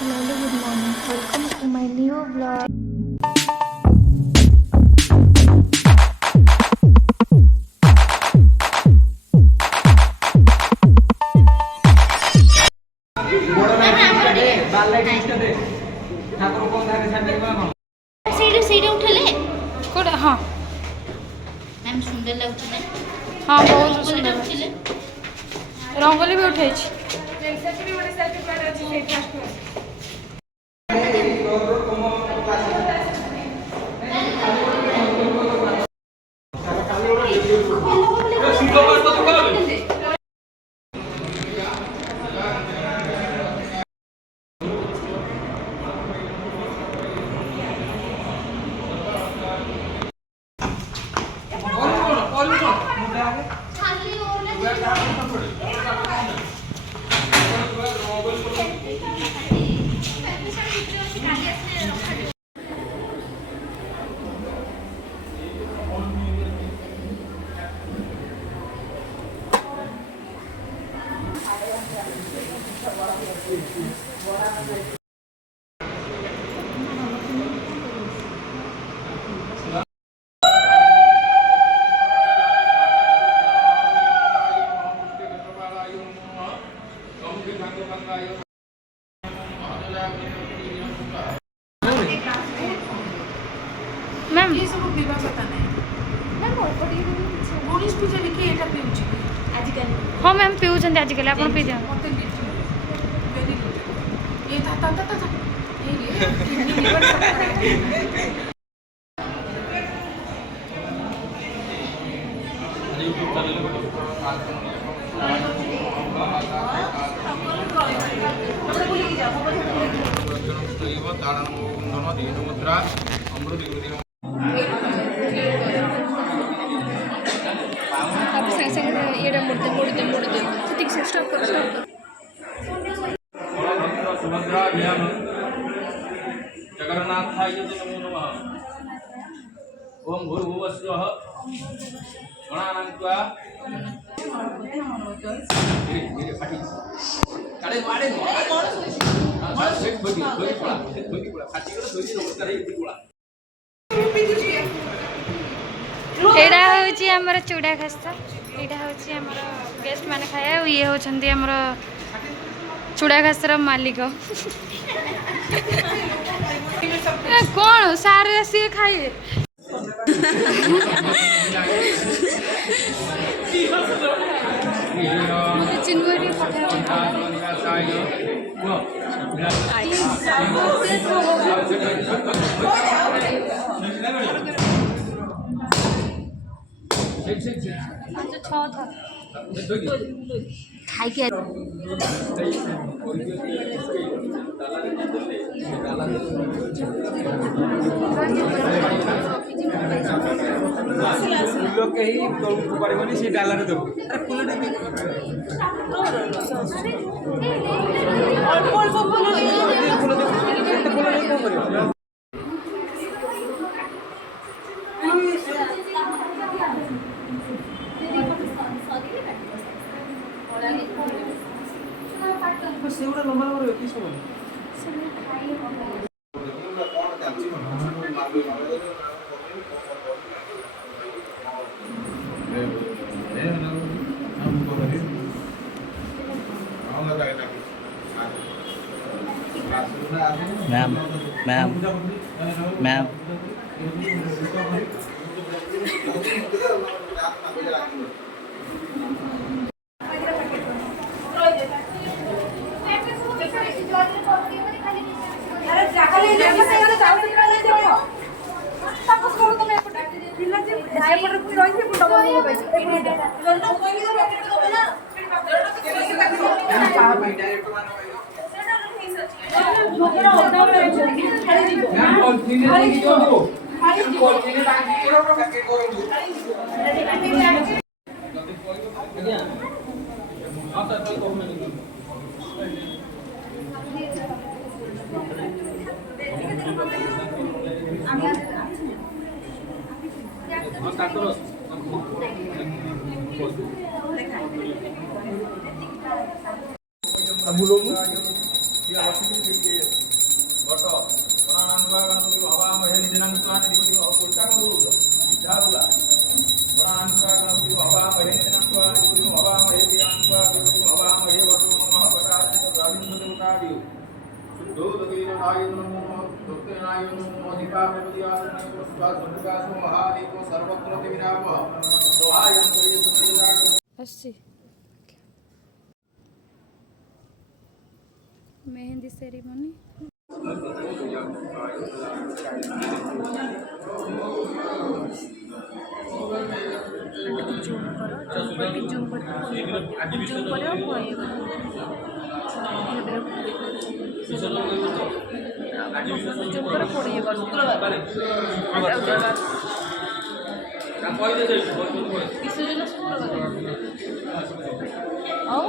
Hello, good morning. Welcome to my new vlog. हाँ ma'am सुंदर लगुच ना। हाँ बहुत सुंदर रंगोली भी उठे मैम ये सब पीवा पता नहीं मैम अल्प टिके गणेश पूजा लिखी एटा पिउची आजिकल हाँ मैम पीऊँ आजिकल आप पी दिया मते वेरी गुड ये था ये किडनी लिवर सब खराब जगन्नाथाय नमो नमः। ओम भूर्भुवस्सुः गणानान्त्वा धीरे फाटी काले मारे मारे सेट बदी पड़ा फाटी को धोई नमस्कार हे पड़ा एडा होची हमर चूड़ा खस्ता एडा होची हमर गेस्ट माने खाया ये होचंदी हमर चूड़ा खस्तार मालिक कौन सारे आसी खाइए चिन्हरी खाई के लोग के ही तो परिवानी से डालर दो फूल दे फूल नहीं कौन करियो सेउडा लंबा लंबा किस को मैम मैम मैम Kamu अस्सी मेहंदी सेरेमनी ଆଉ